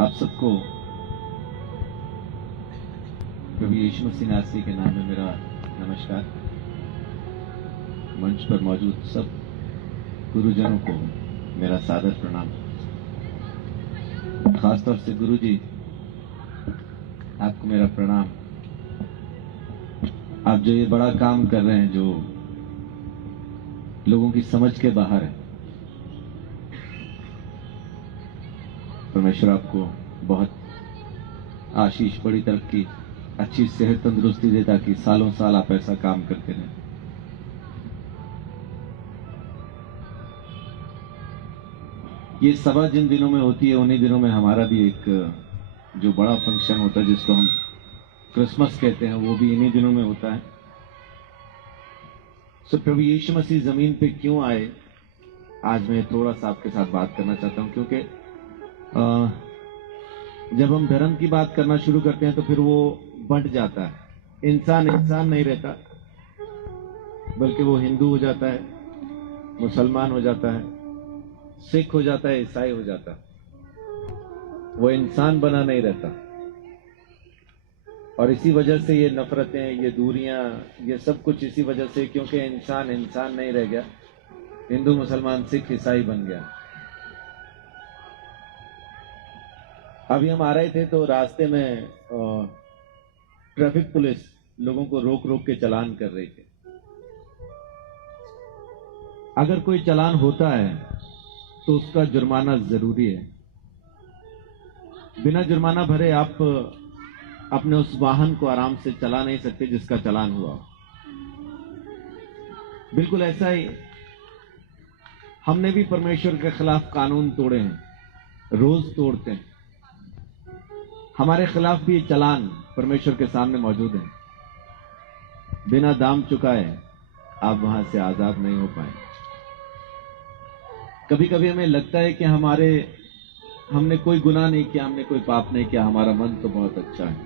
आप सबको प्रभु यीशु मसीह नासरी के नाम में मेरा नमस्कार। मंच पर मौजूद सब गुरुजनों को मेरा सादर प्रणाम। खासतौर से गुरु जी, आपको मेरा प्रणाम। आप जो ये बड़ा काम कर रहे हैं, जो लोगों की समझ के बाहर है, परमेश्वर आपको बहुत आशीष, बड़ी तरक्की, अच्छी सेहत, तंदुरुस्ती दे, ताकि सालों साल आप ऐसा काम करते रहें। ये सभा जिन दिनों में होती है, उन्हीं दिनों में हमारा भी एक जो बड़ा फंक्शन होता है, जिसको हम क्रिसमस कहते हैं, वो भी इन्हीं दिनों में होता है। सो प्रभु यीशु मसीह जमीन पे क्यों आए, आज मैं थोड़ा सा आपके साथ बात करना चाहता हूं, क्योंकि जब हम धर्म की बात करना शुरू करते हैं तो फिर वो बंट जाता है। इंसान नहीं रहता, बल्कि वो हिंदू हो जाता है, मुसलमान हो जाता है, सिख हो जाता है, ईसाई हो जाता है। वो इंसान बना नहीं रहता। और इसी वजह से ये नफरतें, ये दूरियां, ये सब कुछ इसी वजह से, क्योंकि इंसान नहीं रह गया, हिंदू, मुसलमान, सिख, ईसाई बन गया। अभी हम आ रहे थे तो रास्ते में ट्रैफिक पुलिस लोगों को रोक रोक के चालान कर रही थी। अगर कोई चालान होता है तो उसका जुर्माना जरूरी है। बिना जुर्माना भरे आप अपने उस वाहन को आराम से चला नहीं सकते जिसका चालान हुआ। बिल्कुल ऐसा ही हमने भी परमेश्वर के खिलाफ कानून तोड़े हैं, रोज तोड़ते हैं। हमारे खिलाफ भी चालान परमेश्वर के सामने मौजूद है। बिना दाम चुकाए आप वहां से आजाद नहीं हो पाए। कभी कभी हमें लगता है कि हमने कोई गुनाह नहीं किया, हमने कोई पाप नहीं किया, हमारा मन तो बहुत अच्छा है।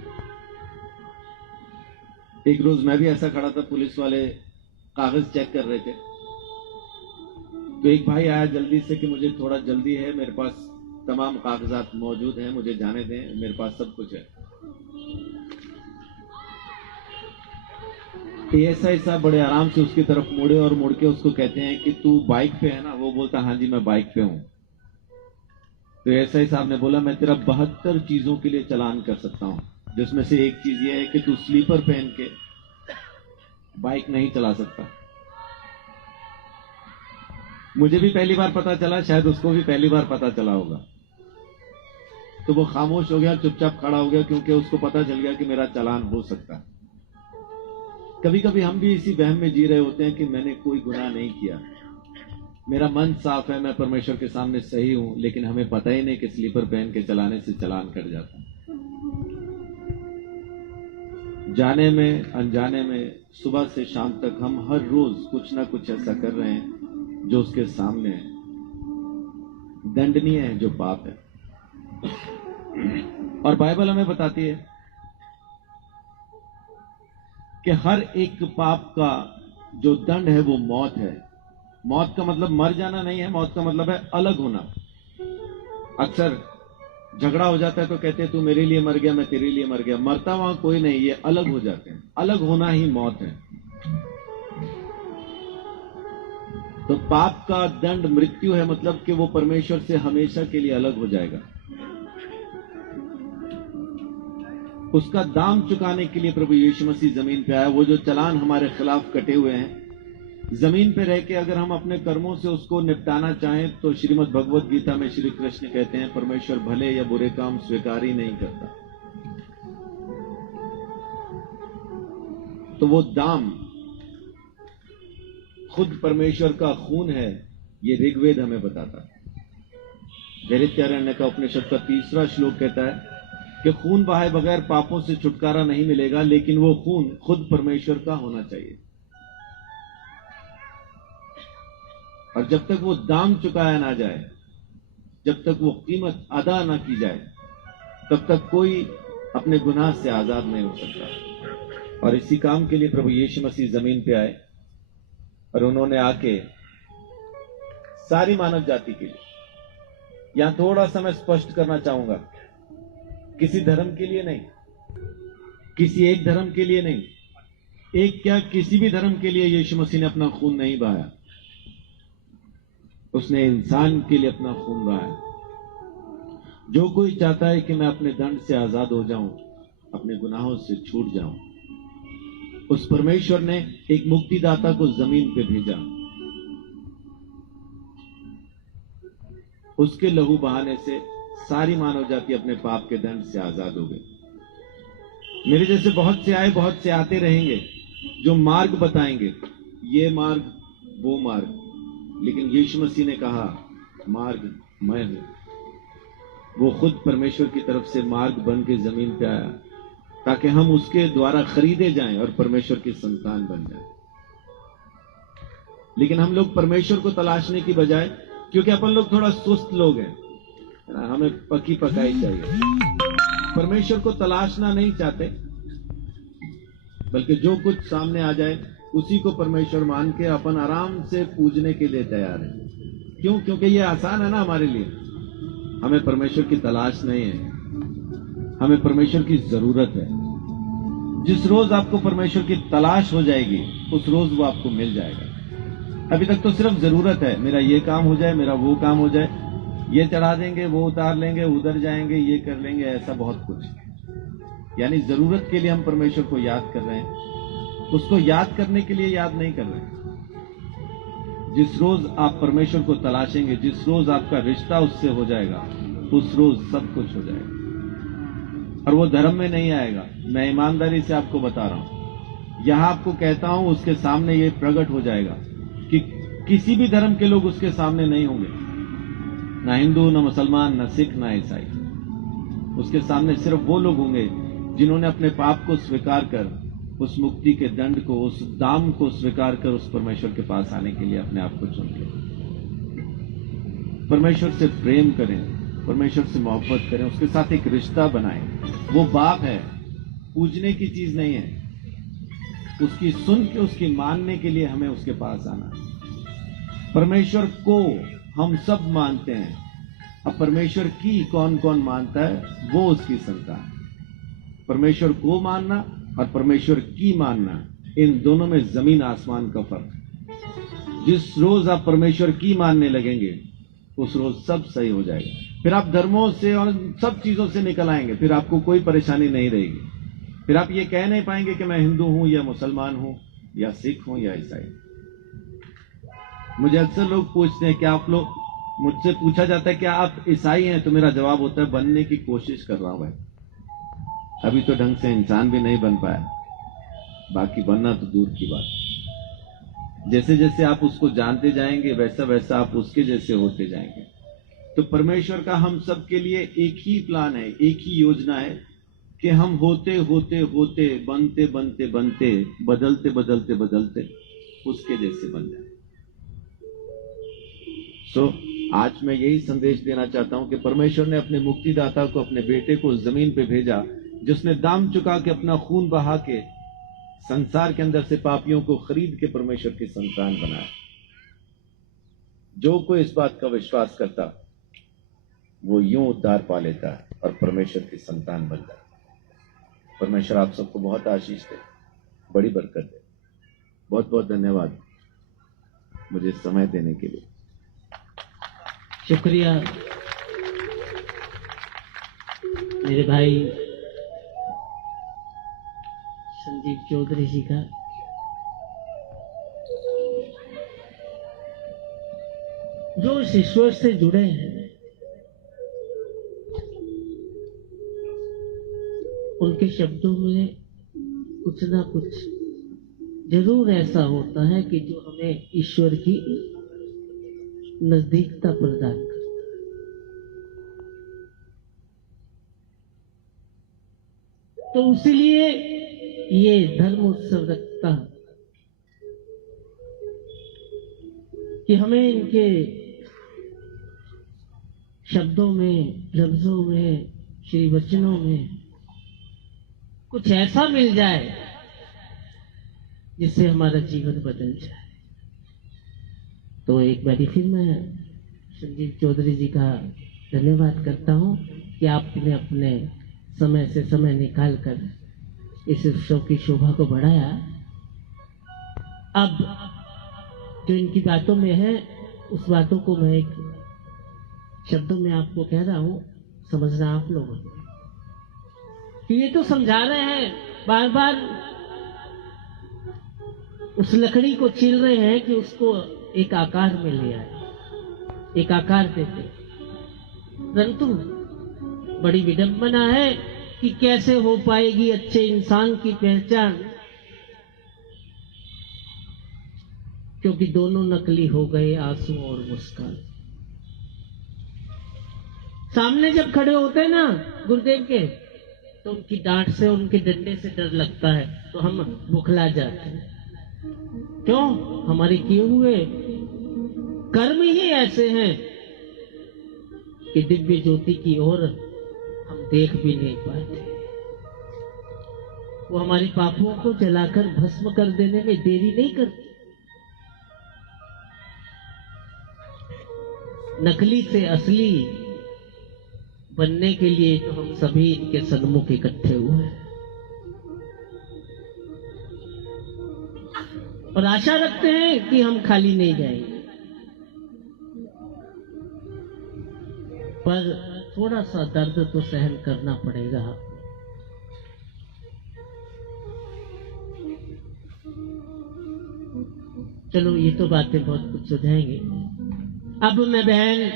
एक रोज मैं भी ऐसा खड़ा था, पुलिस वाले कागज चेक कर रहे थे, तो एक भाई आया जल्दी से कि मुझे थोड़ा जल्दी है, मेरे पास तमाम कागजात मौजूद हैं, मुझे जाने दें, मेरे पास सब कुछ है। एएसआई साहब बड़े आराम से उसकी तरफ मुड़े और मुड़ के उसको कहते हैं कि तू बाइक पे है ना? वो बोलता हाँ जी मैं बाइक पे हूं। तो एएसआई साहब ने बोला मैं तेरा 72 चीजों के लिए चालान कर सकता हूं, जिसमें से एक चीज यह है कि तू स्लीपर पहन के बाइक नहीं चला सकता। मुझे भी पहली बार पता चला, शायद उसको भी पहली बार पता चला होगा। तो वो खामोश हो गया, चुपचाप खड़ा हो गया, क्योंकि उसको पता चल गया कि मेरा चालान हो सकता है। कभी कभी हम भी इसी वहम में जी रहे होते हैं कि मैंने कोई गुनाह नहीं किया, मेरा मन साफ है, मैं परमेश्वर के सामने सही हूं, लेकिन हमें पता ही नहीं कि स्लीपर पहन के चलाने से चालान कट जाता है। जाने में अनजाने में सुबह से शाम तक हम हर रोज कुछ ना कुछ ऐसा कर रहे हैं जो उसके सामने दंडनीय है, जो पाप है। और बाइबल हमें बताती है कि हर एक पाप का जो दंड है वो मौत है। मौत का मतलब मर जाना नहीं है, मौत का मतलब है अलग होना। अक्सर झगड़ा हो जाता है तो कहते हैं तू मेरे लिए मर गया, मैं तेरे लिए मर गया। मरता वहां कोई नहीं, ये अलग हो जाते हैं। अलग होना ही मौत है। तो पाप का दंड मृत्यु है, मतलब कि वो परमेश्वर से हमेशा के लिए अलग हो जाएगा। उसका दाम चुकाने के लिए प्रभु यीशु मसीह जमीन पे आया। वो जो चालान हमारे खिलाफ कटे हुए हैं, जमीन पे रह के अगर हम अपने कर्मों से उसको निपटाना चाहें, तो श्रीमद् भगवत गीता में श्री कृष्ण कहते हैं परमेश्वर भले या बुरे काम स्वीकार ही नहीं करता। तो वो दाम खुद परमेश्वर का खून है, ये ऋग्वेद हमें बताता है। दैत्यारण्य का उपनिषद का 3रा श्लोक कहता है कि खून बहाए बगैर पापों से छुटकारा नहीं मिलेगा, लेकिन वो खून खुद परमेश्वर का होना चाहिए। और जब तक वो दाम चुकाया ना जाए, जब तक वो कीमत अदा ना की जाए, तब तक कोई अपने गुनाह से आजाद नहीं हो सकता। और इसी काम के लिए प्रभु यीशु मसीह जमीन पे आए, और उन्होंने आके सारी मानव जाति के लिए, यहां थोड़ा सा मैं स्पष्ट करना चाहूंगा किसी धर्म के लिए नहीं, किसी एक धर्म के लिए नहीं, एक क्या किसी भी धर्म के लिए यीशु मसीह ने अपना खून नहीं बहाया। उसने इंसान के लिए अपना खून बहाया। जो कोई चाहता है कि मैं अपने दंड से आजाद हो जाऊं, अपने गुनाहों से छूट जाऊं, उस परमेश्वर ने एक मुक्तिदाता को जमीन पे भेजा। उसके लहू बहाने से सारी मानव जाति अपने पाप के दंड से आजाद हो गई। मेरे जैसे बहुत से आए, बहुत से आते रहेंगे जो मार्ग बताएंगे, ये मार्ग वो मार्ग, लेकिन यीशु मसीह ने कहा मार्ग मैं हूं। वो खुद परमेश्वर की तरफ से मार्ग बन के जमीन पे आया ताकि हम उसके द्वारा खरीदे जाएं और परमेश्वर की संतान बन जाएं। लेकिन हम लोग परमेश्वर को तलाशने की बजाय, क्योंकि अपन लोग थोड़ा सुस्त लोग हैं, हमें पकी पकाई चाहिए, परमेश्वर को तलाशना नहीं चाहते, बल्कि जो कुछ सामने आ जाए उसी को परमेश्वर मान के अपन आराम से पूजने के लिए तैयार है। क्यों? क्योंकि ये आसान है ना हमारे लिए। हमें परमेश्वर की तलाश नहीं है, हमें परमेश्वर की जरूरत है। जिस रोज आपको परमेश्वर की तलाश हो जाएगी, उस रोज वो आपको मिल जाएगा। अभी तक तो सिर्फ जरूरत है, मेरा ये काम हो जाए, मेरा वो काम हो जाए, ये चढ़ा देंगे, वो उतार लेंगे, उधर जाएंगे, ये कर लेंगे, ऐसा बहुत कुछ। यानी जरूरत के लिए हम परमेश्वर को याद कर रहे हैं, उसको याद करने के लिए याद नहीं कर रहे हैं। जिस रोज आप परमेश्वर को तलाशेंगे, जिस रोज आपका रिश्ता उससे हो जाएगा, उस रोज सब कुछ हो जाएगा। और वो धर्म में नहीं आएगा, मैं ईमानदारी से आपको बता रहा हूं, यहां आपको कहता हूं, उसके सामने ये प्रकट हो जाएगा कि किसी भी धर्म के लोग उसके सामने नहीं होंगे, ना हिंदू, ना मुसलमान, ना सिख, ना ईसाई। उसके सामने सिर्फ वो लोग होंगे जिन्होंने अपने पाप को स्वीकार कर, उस मुक्ति के दंड को, उस दाम को स्वीकार कर उस परमेश्वर के पास आने के लिए अपने आप को चुन लिया। परमेश्वर से प्रेम करें, परमेश्वर से मोहब्बत करें, उसके साथ एक रिश्ता बनाएं। वो बाप है, पूजने की चीज नहीं है। उसकी सुन के, उसकी मानने के लिए हमें उसके पास आना। परमेश्वर को हम सब मानते हैं, अब परमेश्वर की कौन कौन मानता है, वो उसकी संतान। परमेश्वर को मानना और परमेश्वर की मानना, इन दोनों में जमीन आसमान का फर्क। जिस रोज आप परमेश्वर की मानने लगेंगे, उस रोज सब सही हो जाएगा। फिर आप धर्मों से और सब चीजों से निकल आएंगे, फिर आपको कोई परेशानी नहीं रहेगी। फिर आप ये कह नहीं पाएंगे कि मैं हिंदू हूं या मुसलमान हूं या सिख हूं या ईसाई। मुझे अक्सर लोग पूछते हैं कि आप लोग, मुझसे पूछा जाता है कि आप ईसाई हैं, तो मेरा जवाब होता है बनने की कोशिश कर रहा हूं भाई। अभी तो ढंग से इंसान भी नहीं बन पाया, बाकी बनना तो दूर की बात। जैसे जैसे आप उसको जानते जाएंगे, वैसा वैसा आप उसके जैसे होते जाएंगे। तो परमेश्वर का हम सब के लिए एक ही प्लान है, एक ही योजना है कि हम होते होते होते, बनते बनते बनते, बदलते बदलते बदलते उसके जैसे बन जाए। आज मैं यही संदेश देना चाहता हूं कि परमेश्वर ने अपने मुक्तिदाता को, अपने बेटे को जमीन पे भेजा, जिसने दाम चुका के, अपना खून बहा के संसार के अंदर से पापियों को खरीद के परमेश्वर की संतान बनाया। जो कोई इस बात का विश्वास करता, वो यूं उद्धार पा लेता है और परमेश्वर की संतान बन जाता है। परमेश्वर आप सबको बहुत आशीष दे, बड़ी बरकत दे। बहुत बहुत धन्यवाद मुझे समय देने के लिए। शुक्रिया मेरे भाई संजीव चौधरी जी का। जो इस ईश्वर से जुड़े हैं, उनके शब्दों में कुछ ना कुछ जरूर ऐसा होता है कि जो हमें ईश्वर की नजदीकता प्रदान करता है। तो इसलिए ये धर्म उत्सव रखता कि हमें इनके शब्दों में, लफ्जों में, श्री वचनों में कुछ ऐसा मिल जाए जिससे हमारा जीवन बदल जाए। तो एक बारी फिर मैं संजीव चौधरी जी का धन्यवाद करता हूं कि आपने अपने समय से समय निकाल कर इस उत्सव की शोभा को बढ़ाया। अब जो इनकी बातों में है उस बातों को मैं एक शब्दों में आपको कह रहा हूं, समझना आप लोगों को। कि ये तो समझा रहे हैं, बार बार उस लकड़ी को छील रहे हैं कि उसको एक आकार में ले आए, एक आकार देते। परंतु बड़ी विडंबना है कि कैसे हो पाएगी अच्छे इंसान की पहचान, क्योंकि दोनों नकली हो गए, आंसू और मुस्कान। सामने जब खड़े होते हैं ना गुरुदेव के, तो उनकी डांट से, उनके डंडे से डर लगता है, तो हम बुखला जाते हैं। क्यों? हमारे किए हुए कर्म ही ऐसे हैं कि दिव्य ज्योति की ओर हम देख भी नहीं पाते। वो हमारे पापों को जलाकर भस्म कर देने में देरी नहीं करती। नकली से असली बनने के लिए तो हम सभी इनके सन्मुख इकट्ठे हुए हैं और आशा रखते हैं कि हम खाली नहीं जाएंगे। पर थोड़ा सा दर्द तो सहन करना पड़ेगा। चलो ये तो बातें बहुत कुछ सुझाएंगे। अब मैं बहन